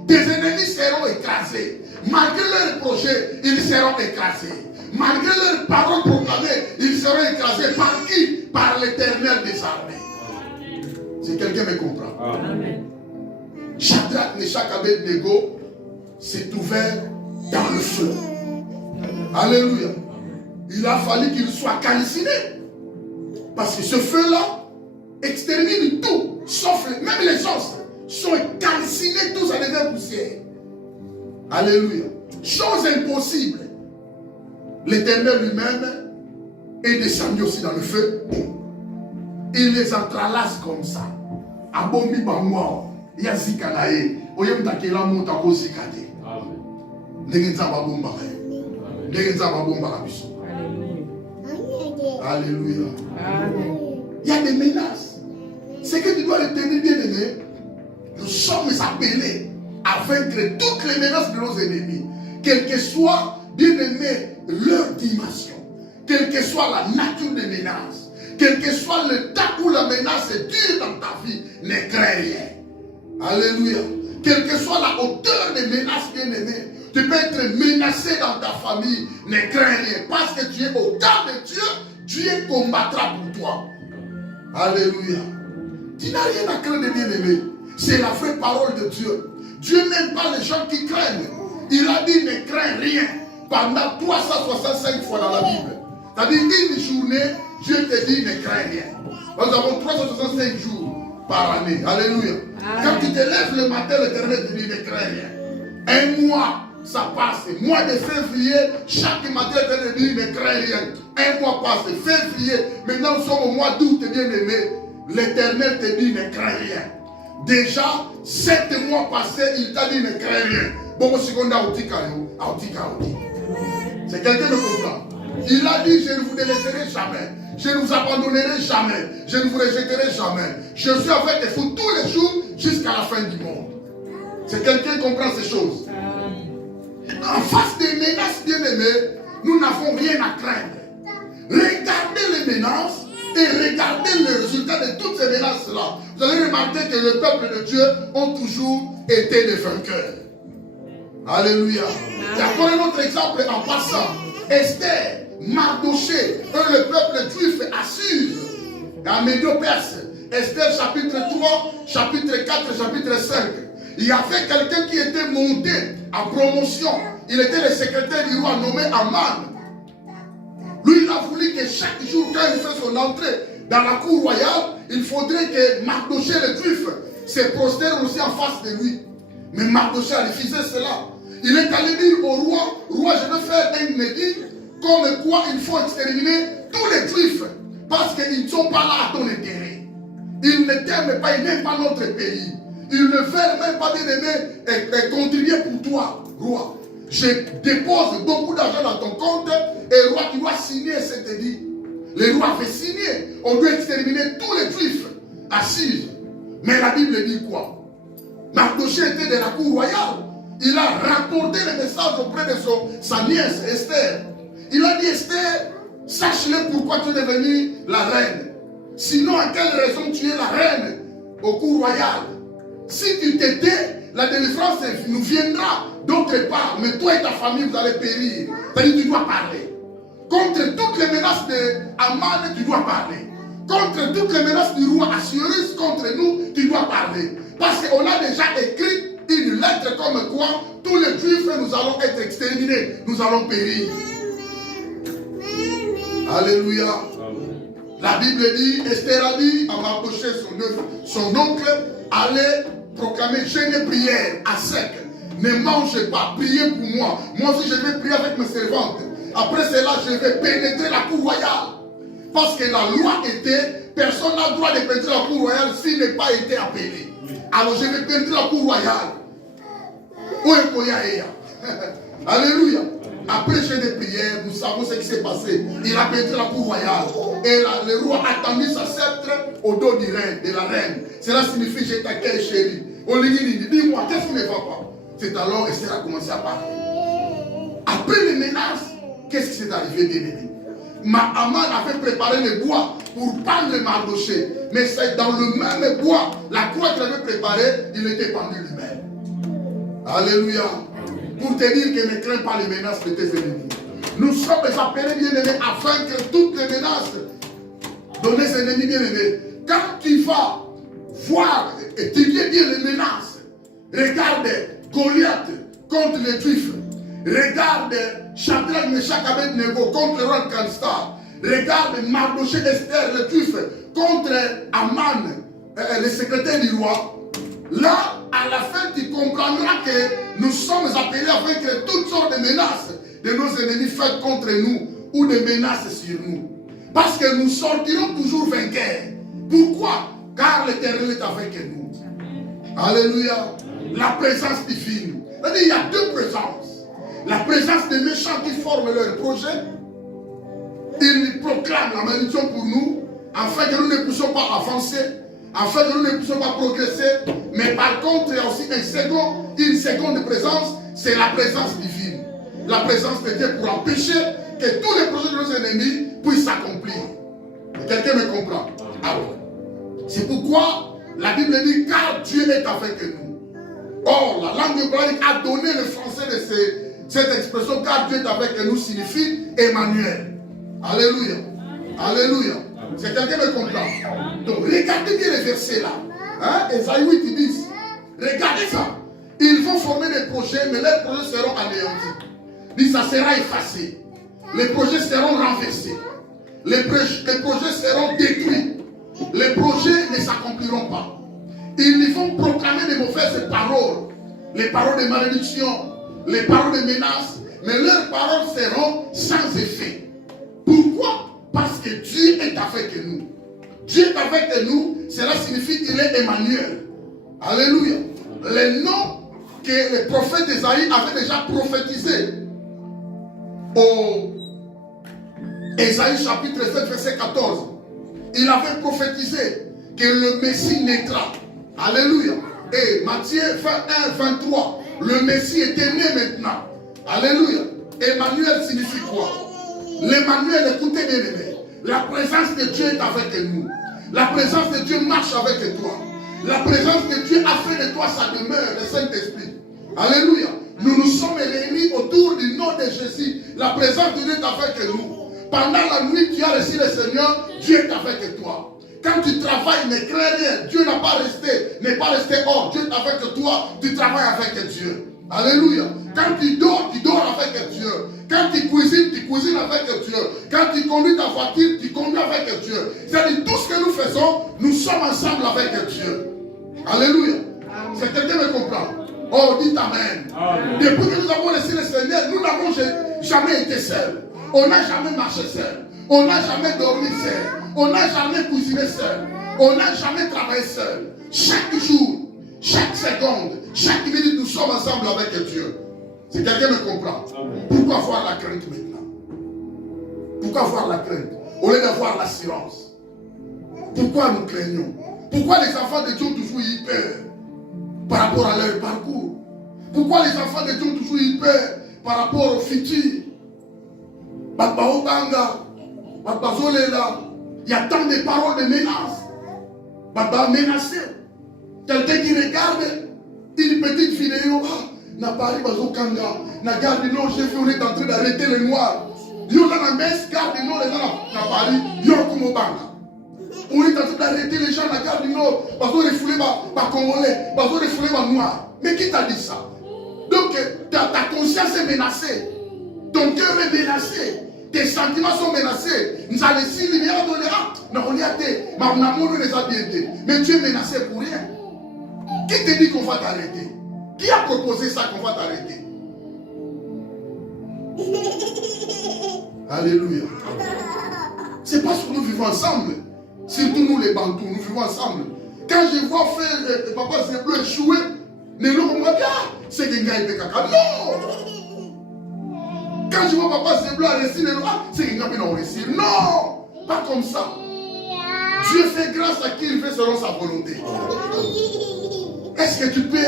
Tes ennemis seront écrasés. Malgré leurs projets, ils seront écrasés. Malgré leurs paroles proclamées, ils seront écrasés. Par qui? Par l'Éternel des armées. Si quelqu'un me comprend. Amen. Shadrach, Meshach, Abednego s'est ouvert dans le feu. Alléluia. Il a fallu qu'il soit calciné. Parce que ce feu-là extermine tout, sauf même les os sont calcinés, tout ça devient poussière. Alléluia. Chose impossible. L'Éternel lui-même est descendu aussi dans le feu. Il les entrelace comme ça. Abomi bangwa, yazikanae, oyemtakela monta kozikade. Amen. Ndengenza babomba kaya. Ndengenza babomba kabiso. Alléluia. Amen. Il y a des menaces. C'est que tu dois le tenir bien aimé. Nous sommes appelés à vaincre toutes les menaces de nos ennemis. Quelle que soit, bien aimé, leur dimension. Quelle que soit la nature des menaces. Quel que soit le temps où la menace est dure dans ta vie, ne crains rien. Alléluia. Quelle que soit la hauteur des menaces, bien aimé. Tu peux être menacé dans ta famille, ne crains rien. Parce que tu es au temps de Dieu, Dieu combattra pour toi. Alléluia. Tu n'as rien à craindre, bien-aimé. C'est la vraie parole de Dieu. Dieu n'aime pas les gens qui craignent. Il a dit ne crains rien. Pendant 365 fois dans la Bible. C'est-à-dire une journée, Dieu te dit ne crains rien. Nous avons 365 jours par année. Alléluia. Quand tu te lèves le matin, l'Éternel te dit ne crains rien. Un mois, ça passe. Mois de février, chaque matin, l'Éternel te dit ne crains rien. Un mois passe. Février, maintenant nous sommes au mois d'août, bien-aimé. L'Éternel te dit ne crains rien. Déjà, 7 mois passés, il t'a dit ne crains rien. Bon, c'est quelqu'un qui me comprend. Il a dit, je ne vous délaisserai jamais. Je ne vous abandonnerai jamais. Je ne vous rejetterai jamais. Je suis avec vous tous les jours jusqu'à la fin du monde. C'est quelqu'un qui comprend ces choses. En face des menaces, bien-aimées, nous n'avons rien à craindre. Regardez les menaces et regardez le résultat de toutes ces menaces-là. Vous allez remarquer que le peuple de Dieu ont toujours été des vainqueurs. Alléluia. Il y a encore un autre exemple en passant. Esther, Mardoché, le peuple juif Assur, en Médio-Perse. Esther chapitre 3, chapitre 4, chapitre 5. Il y avait quelqu'un qui était monté en promotion. Il était le secrétaire du roi nommé Aman. Lui, il a voulu que chaque jour, quand il fait son entrée dans la cour royale, il faudrait que Mardoché le juif se prosterne aussi en face de lui. Mais Mardoché a refusé cela. Il est allé dire au roi, roi, je veux faire un édit comme quoi il faut exterminer tous les juifs parce qu'ils ne sont pas là à ton intérêt. Ils ne t'aiment pas, ils n'aiment pas notre pays. Ils ne veulent même pas bien aimer et contribuer pour toi, roi. Je dépose beaucoup d'argent dans ton compte et roi, tu dois signer cet édit. Le roi avait signé. On doit exterminer tous les juifs assises. Mais la Bible dit quoi? Mardoché était de la cour royale. Il a rapporté le message auprès de sa nièce Esther. Il a dit, Esther, sache-le pourquoi tu es devenue la reine. Sinon, à quelle raison tu es la reine au cour royal? Si tu t'étais, la délivrance nous viendra d'autre part. Mais toi et ta famille, vous allez périr. C'est-à-dire, tu dois parler. Contre toutes les menaces d'Aman, tu dois parler. Contre toutes les menaces du roi Assyrus contre nous, tu dois parler. Parce qu'on a déjà écrit une lettre comme quoi tous les juifs, nous allons être exterminés. Nous allons périr. Alléluia. La Bible dit, Esther a dit à Mardoché, son oncle, allez proclamer jeûne et prière à sec. Ne mangez pas, priez pour moi. Moi aussi je vais prier avec mes servantes. Après cela, je vais pénétrer la cour royale. Parce que la loi était, personne n'a le droit de pénétrer la cour royale s'il n'est pas été appelé. Alors je vais pénétrer la cour royale. Alléluia. Après jeûne de prière, nous savons ce qui s'est passé. Il a pénétré la cour royale. Et le roi a tendu sa sceptre au dos de la reine. Cela signifie j'ai ta cœur chérie. Dis-moi, qu'est-ce qui ne va pas? C'est alors Esther a commencé à parler. Après les menaces, qu'est-ce qui s'est arrivé, bien-aimé? Aman avait préparé le bois pour pendre Mardoché. Mais c'est dans le même bois, la croix qu'il avait préparée, il était pendu lui-même. Alléluia. Pour te dire que ne crains pas les menaces de tes ennemis. Nous sommes appelés, bien-aimés, à vaincre toutes les menaces de nos ennemis, bien-aimés. Quand tu vas voir, étudier bien les menaces, regarde Goliath contre les Juifs. Regarde Shadrach, Meshach, Abednego contre le roi Kanstar. Regarde Mardoché, Esther, le Juif contre Aman, le secrétaire du roi. Là, à la fin, tu comprendras que nous sommes appelés à vaincre toutes sortes de menaces de nos ennemis faites contre nous ou des menaces sur nous. Parce que nous sortirons toujours vainqueurs. Pourquoi? Car l'Éternel est avec nous. Alléluia. La présence divine. Il y a deux présences. La présence des méchants qui forment leur projet. Ils proclament la malédiction pour nous, afin que nous ne puissions pas avancer, afin que nous ne puissions pas progresser. Mais par contre, il y a aussi une seconde présence, c'est la présence divine. La présence de Dieu pour empêcher que tous les projets de nos ennemis puissent s'accomplir. Quelqu'un me comprend? Alors, c'est pourquoi la Bible dit, car Dieu est avec nous. Or, la langue hébraïque a donné le français de cette expression, car Dieu est avec nous, signifie Emmanuel. Alléluia. Alléluia. C'est quelqu'un me comprend? Donc, regardez bien les versets là. Hein? Esaïe 8, ils disent, regardez ça. Ils vont former des projets, mais leurs projets seront anéantis. Dit, ça sera effacé. les projets seront renversés. Les projets seront détruits. Les projets ne s'accompliront pas. Ils vont proclamer des mauvaises paroles. Les paroles de malédiction, les paroles de menaces. Mais leurs paroles seront sans effet. Pourquoi? Parce que Dieu est avec nous. Dieu est avec nous, cela signifie qu'il est Emmanuel. Alléluia. Les noms que le prophète Esaïe avait déjà prophétisé au Esaïe chapitre 7 verset 14. Il avait prophétisé que le Messie naîtra. Alléluia. Et Matthieu 21, 23. Le Messie était né maintenant. Alléluia. Emmanuel signifie quoi? L'Emmanuel, écoutez bien aimé. La présence de Dieu est avec nous. La présence de Dieu marche avec toi. La présence de Dieu a fait de toi sa demeure, le Saint-Esprit. Alléluia. Nous nous sommes réunis autour du nom de Jésus. La présence de Dieu est avec nous. Pendant la nuit, tu as reçu le Seigneur, Dieu est avec toi. Quand tu travailles, ne crains rien. Dieu n'est pas resté hors. Dieu est avec toi, tu travailles avec Dieu. Alléluia. Quand tu dors avec Dieu. Quand tu cuisines avec Dieu. Quand tu conduis ta voiture, tu conduis avec Dieu. C'est-à-dire tout ce que nous faisons, nous sommes ensemble avec Dieu. Alléluia. C'est quelqu'un me comprend. Oh, dites Amen. Amen. Depuis que nous avons reçu le Seigneur, nous n'avons jamais été seuls. On n'a jamais marché seul. On n'a jamais dormi seul. On n'a jamais cuisiné seul. On n'a jamais travaillé seul. Chaque jour, chaque seconde, chaque minute, nous sommes ensemble avec Dieu. Si quelqu'un me comprend, pourquoi avoir la crainte maintenant? Pourquoi avoir la crainte au lieu d'avoir l'assurance? Pourquoi nous craignons? Pourquoi les enfants de Dieu ont toujours eu peur par rapport à leur parcours? Pourquoi les enfants de Dieu ont toujours eu peur par rapport au futur? Il y a tant de paroles de menaces. Baba menacé. Quelqu'un qui regarde une petite vidéo, na Paris bazokanga, na garde non, j'ai vu on est en train d'arrêter les noirs. Yo na messe garde non les gens na Paris, yo comme banga. On est en train d'arrêter les gens na garde non, bazo refouler ba congolais, bazo refouler ba noirs. Mais qui t'a dit ça? Donc ta conscience est menacée. Ton cœur est menacé. Tes sentiments sont menacés. Nous allons essayer de dire, mais tu es menacé pour rien. Qui te dit qu'on va t'arrêter? Qui a proposé ça qu'on va t'arrêter? Alléluia. C'est parce que nous vivons ensemble. Surtout nous les Bantous, nous vivons ensemble. Quand je vois faire Papa Zeblo échouer, ne nous on va dire, c'est que gars est caca. Non! Quand je vois Papa Zeblo réussir, c'est qu'il n'y a pas de réussir. Non, pas comme ça. Dieu fait grâce à qui il fait selon sa volonté. Est-ce que tu peux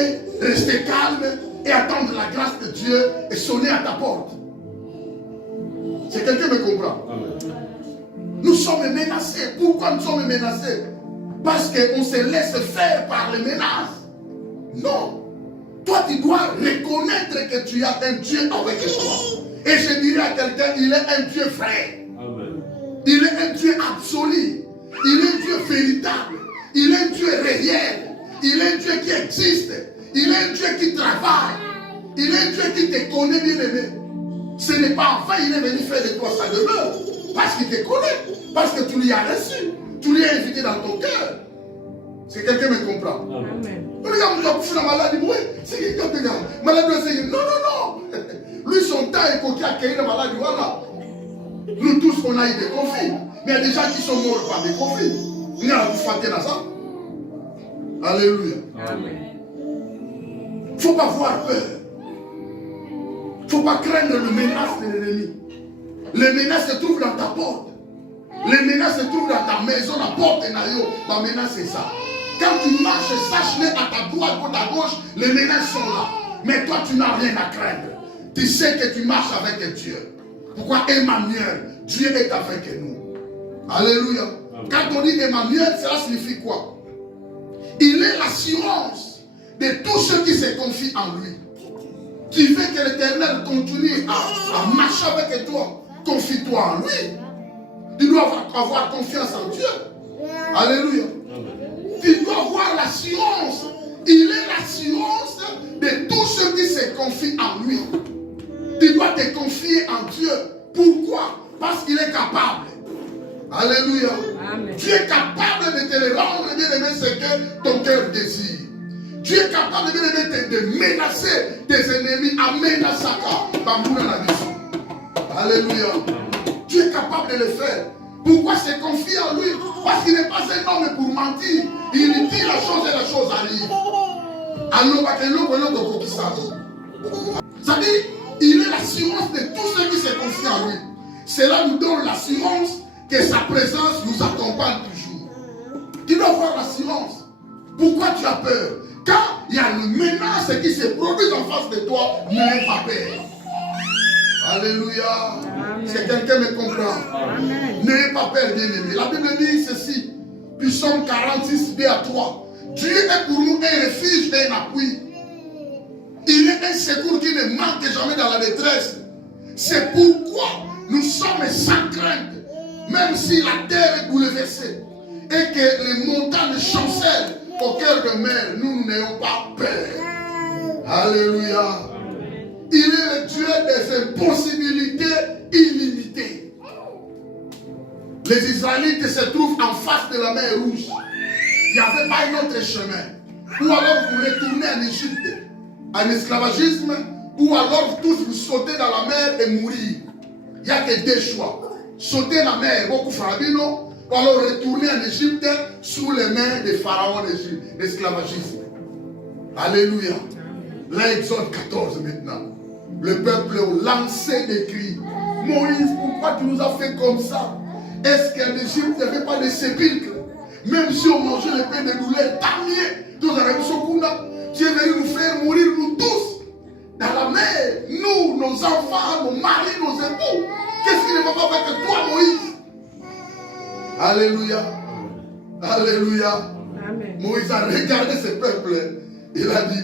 rester calme et attendre la grâce de Dieu et sonner à ta porte? C'est quelqu'un qui me comprend. Nous sommes menacés. Pourquoi nous sommes menacés? Parce qu'on se laisse faire par les menaces. Non. Toi, tu dois reconnaître que tu as un Dieu avec toi. Et je dirais à quelqu'un, il est un Dieu vrai. Amen. Il est un Dieu absolu. Il est un Dieu véritable. Il est un Dieu réel. Il est un Dieu qui existe. Il est un Dieu qui travaille. Il est un Dieu qui te connaît, bien aimé. Ce n'est pas enfin, il est venu faire de toi sa demeure. Parce qu'il te connaît. Parce que tu lui as reçu. Tu lui as invité dans ton cœur. Si quelqu'un me comprend. Amen. Regarde, tu as couché la maladie. Oui, c'est quelqu'un qui regarde. Maladie, non, non, non. Lui, son temps est coquille à accueillir la maladie. Voilà. Nous tous, on a eu des conflits. Mais il y a des gens qui sont morts par des conflits. Il y a vous fâter dans ça. Alléluia. Il ne faut pas avoir peur. Il ne faut pas craindre le menace de l'ennemi. Les menaces se trouvent dans ta porte. Les menaces se trouvent dans ta maison, la porte est naïo. La menace, c'est ça. Quand tu marches, sache-le à ta droite ou à ta gauche, les menaces sont là. Mais toi, tu n'as rien à craindre. Tu sais que tu marches avec Dieu. Pourquoi Emmanuel? Dieu est avec nous. Alléluia. Amen. Quand on dit Emmanuel, cela signifie quoi? Il est l'assurance de tous ceux qui se confient en lui. Tu veux que l'Éternel continue à marcher avec toi. Confie-toi en lui. Tu dois avoir confiance en Dieu. Alléluia. Amen. Tu dois avoir l'assurance. Il est l'assurance de tous ceux qui se confient en lui. Tu dois te confier en Dieu. Pourquoi? Parce qu'il est capable. Alléluia. Amen. Tu es capable de te le rendre, bien aimé, ce que ton cœur désire. Tu es capable, bien aimé, de menacer tes ennemis. Amen. Alléluia. Tu es capable de le faire. Pourquoi se confier en lui? Parce qu'il n'est pas un homme pour mentir. Il dit la chose et la chose arrive. Ça dit, il est l'assurance de tous ceux qui se confient en lui. Cela nous donne l'assurance que sa présence nous accompagne toujours. Tu dois avoir l'assurance. Pourquoi tu as peur? Quand il y a une menace qui se produit en face de toi, n'aie pas peur. Alléluia. Si quelqu'un me comprend, n'ayez pas peur, bien-aimé. La Bible dit ceci, Psaume 46, 2 à 3. Dieu est pour nous un refuge et un appui. Il est un secours qui ne manque jamais dans la détresse. C'est pourquoi nous sommes sans crainte, même si la terre est bouleversée et que les montagnes chancellent au cœur de mer, nous n'ayons pas peur. Alléluia. Il est le Dieu des impossibilités illimitées. Les Israélites se trouvent en face de la mer Rouge. Il n'y avait pas un autre chemin. Ou alors vous retournez en Égypte, en esclavagisme, ou alors tous vous sautez dans la mer et mourir. Il n'y a que deux choix. Sauter la mer, beaucoup farabino, ou alors retourner en Égypte sous les mains des pharaons d'esclavagisme. Alléluia. Là, Exode 14 maintenant. Le peuple a lancé des cris. Moïse, pourquoi tu nous as fait comme ça? Est-ce qu'en Égypte, il n'y avait pas de sépulcres? Même si on mangeait le pain de douleur, tant mieux. Tu es venu nous faire mourir, nous tous, dans la mer. Nous, nos enfants, nos maris, nos époux. Qu'est-ce qui ne va pas avec toi, Moïse? Alléluia. Alléluia. Amen. Moïse a regardé ce peuple. Il a dit,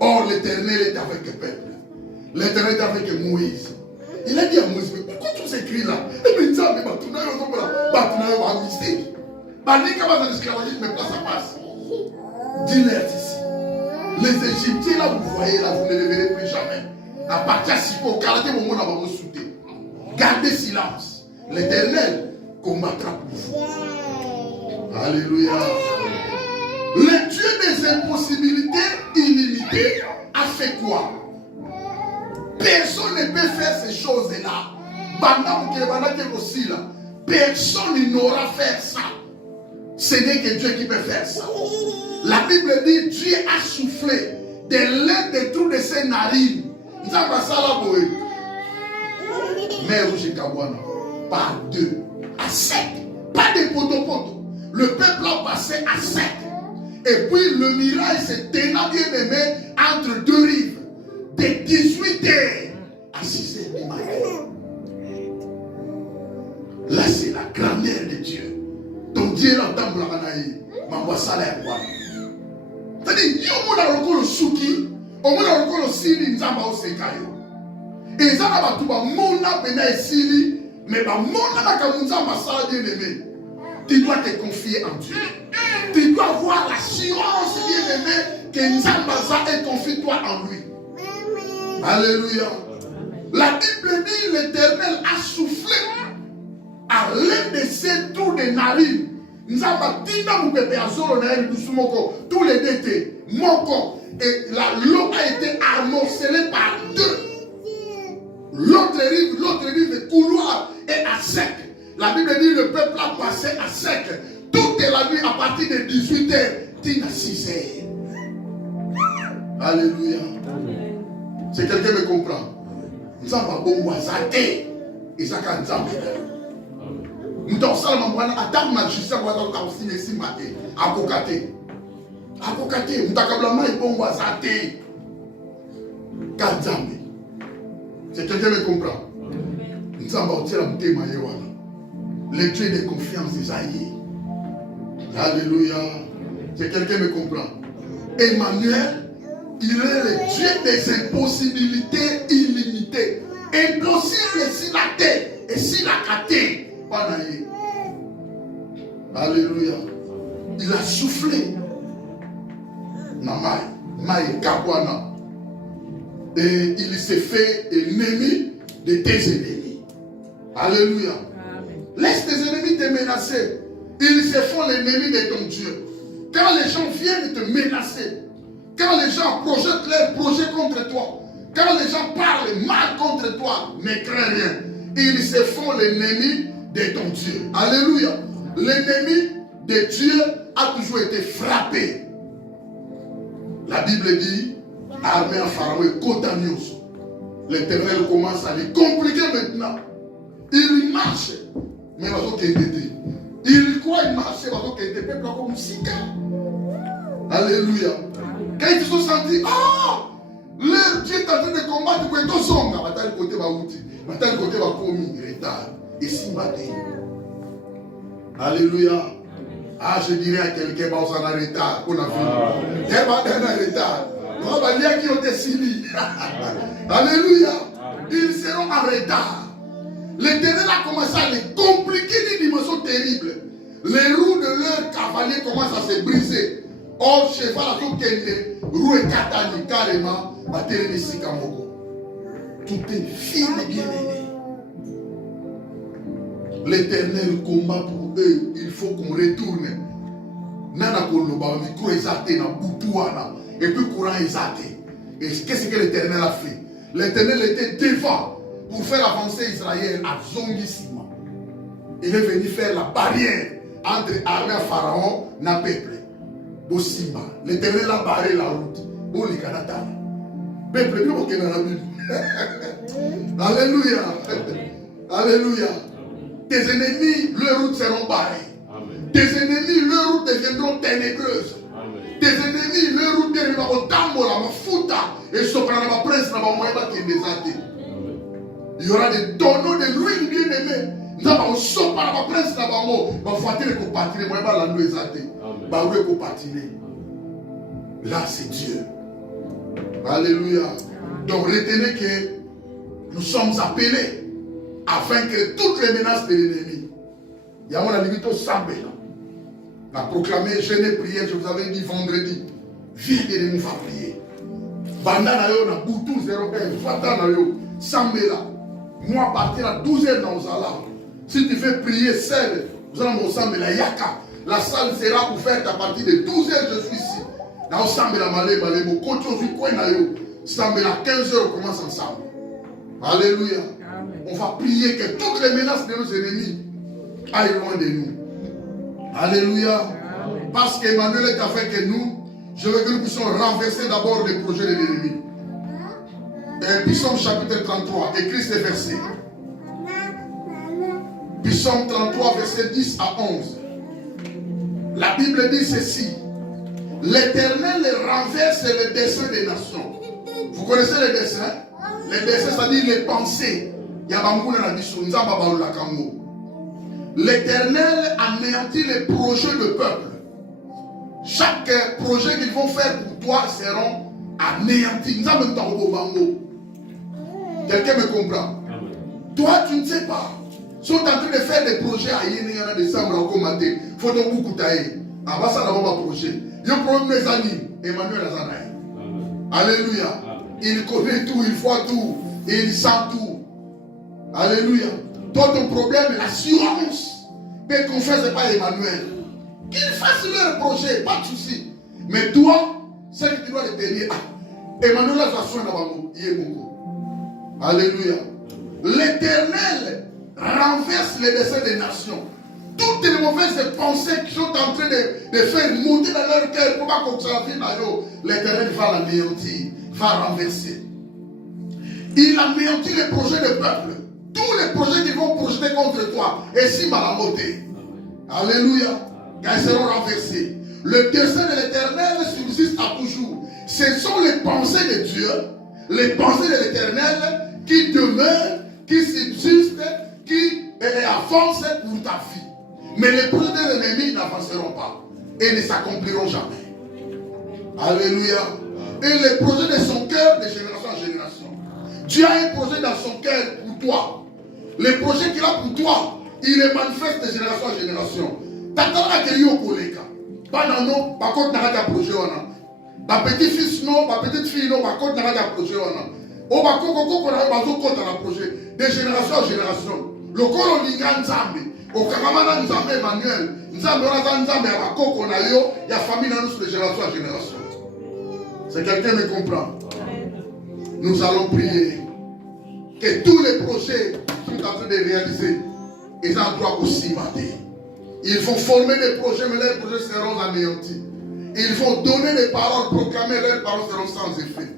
or l'Éternel est avec le peuple. L'Éternel est avec Moïse. Il a dit à Moïse, mais pourquoi tous ces cris-là? Et puis, ça, mais tu n'as pas amnistie. Bandit, comment ça l'esclavagisme, mais place à passe. Dis-leur ici. Les Égyptiens, là, vous voyez, là, vous ne les verrez plus jamais. À partir de Sipo, gardez mon monde à vous souter. Gardez silence. L'Éternel combattra pour vous. Alléluia. Le Dieu des impossibilités illimitées a fait quoi? Personne ne peut faire ces choses-là. Personne n'aura fait ça. Ce n'est que Dieu qui peut faire ça. La Bible dit Dieu a soufflé de l'un des trous de ses narines. Mais Rouge et Kabouana, par deux, à sec, pas de poteau-poteau. Le peuple a passé à sec. Et puis le mirail s'est tenu bien aimé entre deux rives, de 18h à 6h du matin. Là, c'est la grandeur de Dieu. Ton Dieu là, dans la canaille, ma salaire quoi. C'est-à-dire, il y a un monde le souki, au monde le sili, nous avons aussi caillou. Et ça va tout le monde a besoin sili, mais le monde a besoin de ça bien aimé. Tu dois te confier en Dieu. Tu dois avoir l'assurance bien aimé que Nzambaza est confié-toi en lui. Alléluia. La Bible dit l'Éternel a soufflé à l'un de ces trous de narines. Tous les deux étaient moko. Et l'eau a été amoncelée par deux. L'autre rive de couloir est à sec. La Bible dit le peuple a passé à sec toute la nuit à partir de 18h jusqu'à 6h. Alléluia. Si quelqu'un me comprend, nous avons bon wazate. Et ça quand nous avons. Nous avons ça dans Adam magicien pour avoir aussi les simaté. Akokate. Akokate. Nous avons bon wazate. Kadzambi. Si quelqu'un me comprend, nous avons tiré un thème à Yewala. Le Dieu de confiance d'Isaïe. Alléluia. Si quelqu'un me comprend. Emmanuel, il est le Dieu des impossibilités illimitées. Impossible s'il a été et s'il a caté. Alléluia. Il a soufflé. Namai, Maï Kabwana. et il s'est fait ennemi de tes ennemis. Alléluia. Laisse tes ennemis te menacer. Ils se font l'ennemi de ton Dieu. Quand les gens viennent te menacer, quand les gens projettent leurs projets contre toi, quand les gens parlent mal contre toi, ne crains rien. Ils se font l'ennemi de ton Dieu. Alléluia. L'ennemi de Dieu a toujours été frappé. La Bible dit, armée en Pharaon et Cotanios. L'Éternel commence à les compliquer maintenant. Il marche, mais il va il croit qu'il marche, il va peuple comme Sika. Alléluia. Quand ils se sont sentis, leur Dieu est en train de combattre pour être zonga. Maintenant, le côté va outi. Maintenant, le côté va commis. Retard. Et si matin. Alléluia. Je dirais à quelqu'un, va en retard. On a vu. Il va en retard. On va dire qu'ils ont décidé. Alléluia. Ils seront en retard. L'Éternel a commencé à les compliquer d'une dimension terrible. Les roues de leur cavalier commencent à se briser. Or, cheval a tout kende, roue et katani carrément, batterie de Sikamoko. Tout est fini bien aimé. L'Éternel combat pour eux. Il faut qu'on retourne. Nana koloba, micro exaté, na boutouana, et puis courant exaté. Et qu'est-ce que l'Éternel a fait? L'Éternel était devant pour faire avancer Israël à Zongisima. Il est venu faire la barrière entre l'armée Pharaon et le peuple. L'Éternel a barré la route. Peuple, alléluia. Alléluia. Tes ennemis, leurs routes seront barrées. Tes ennemis, leurs routes deviendront ténébreuses. Tes ennemis, leurs routes deviendront au tambour, ma fouta, et soprano, ma prince, ma moyenne qui est désaté. Il y aura des tonneaux de l'huile bien aimée. Nous avons soprano, ma prince, ma moyenne, ma voiture pour patiner, moi, la nuit désaté. Pour patiner. Là, c'est Dieu. Alléluia. Donc, retenez que nous sommes appelés à vaincre toutes les menaces de l'ennemi. Il y a mon limite au sabbat. On a proclamé jeûne prière, je vous avais dit vendredi. Vie de l'ennemi va prier. Bandana yo na boutou 01, Fatana yo, Sambela. Moi, à partir à 12h dans Zala. Si tu veux prier seul, vous allez ensemble la Yaka. La salle sera ouverte à partir de 12h, je suis ici. Dans Sambela Malé, mon coach au Vikoina yo. Sambela 15h, on commence ensemble. Alléluia. On va prier que toutes les menaces de nos ennemis aillent loin de nous. Alléluia. Parce qu'Emmanuel est avec nous, je veux que nous puissions renverser d'abord les projets de l'ennemi. Psaume chapitre 33, écrit ces versets. Psaume 33, verset 10 à 11. La Bible dit ceci. L'Éternel renverse les desseins des nations. Vous connaissez les desseins? Les desseins, c'est-à-dire les pensées. L'Éternel anéantit les projets de peuple. Chaque projet qu'ils vont faire pour toi seront anéantis. Quelqu'un me comprend? Toi, tu ne sais pas. Ils sont en train de faire des projets à Yénéana décembre en Commaté. Il faut donc beaucoup tailler. Avant ça, d'abord, un projet. Il y a un problème des amis. Emmanuel Azanaï. Alléluia. Il connaît tout, il voit tout. Et il sent tout. Alléluia. Toi, ton problème, l'assurance. Mais qu'on fasse, ce n'est pas Emmanuel. Qu'il fasse leur projet, pas de souci. Mais toi, c'est que tu dois le tenir. Emmanuel a soin d'abord. Il est beaucoup. Alléluia. L'Éternel renverse les desseins des nations. Toutes les mauvaises pensées qui sont en train de faire monter dans leur cœur pour pas qu'on s'en vienne à eux, l'Éternel va l'anéantir, va renverser. Il anéantit les projets du peuple. Tous les projets qui vont projeter contre toi, et si malamoté. Alléluia. Car ils seront renversés. Le dessein de l'Éternel subsiste à toujours. Ce sont les pensées de Dieu, les pensées de l'Éternel qui demeurent, qui subsistent, qui avancent pour ta vie. Mais les projets des ennemis n'avanceront pas et ne s'accompliront jamais. Alléluia. Et les projets de son cœur, de génération en génération. Dieu a un projet dans son cœur pour toi. Les projets qu'il a pour toi, il les manifeste de génération en génération. T'attends à qu'il y ait un collègue. Pas par contre, n'a pas de projet. Ma petit-fils, non, ma petite-fille, non, par contre, n'a pas de projet. au bakoko na bazo kota na projet de génération en génération. Le kolo linga nzambe, au kamamana nzambe Emmanuel, nzambe wana nzambe ya bakoko na yo, ya famille na nous de génération en génération. C'est quelqu'un me comprend. Nous allons prier que tous les projets qu'ils sont en train de réaliser, ils en doivent aussi mater. Ils vont former des projets, mais leurs projets seront anéantis. Ils vont donner des paroles, proclamer leurs paroles seront sans effet.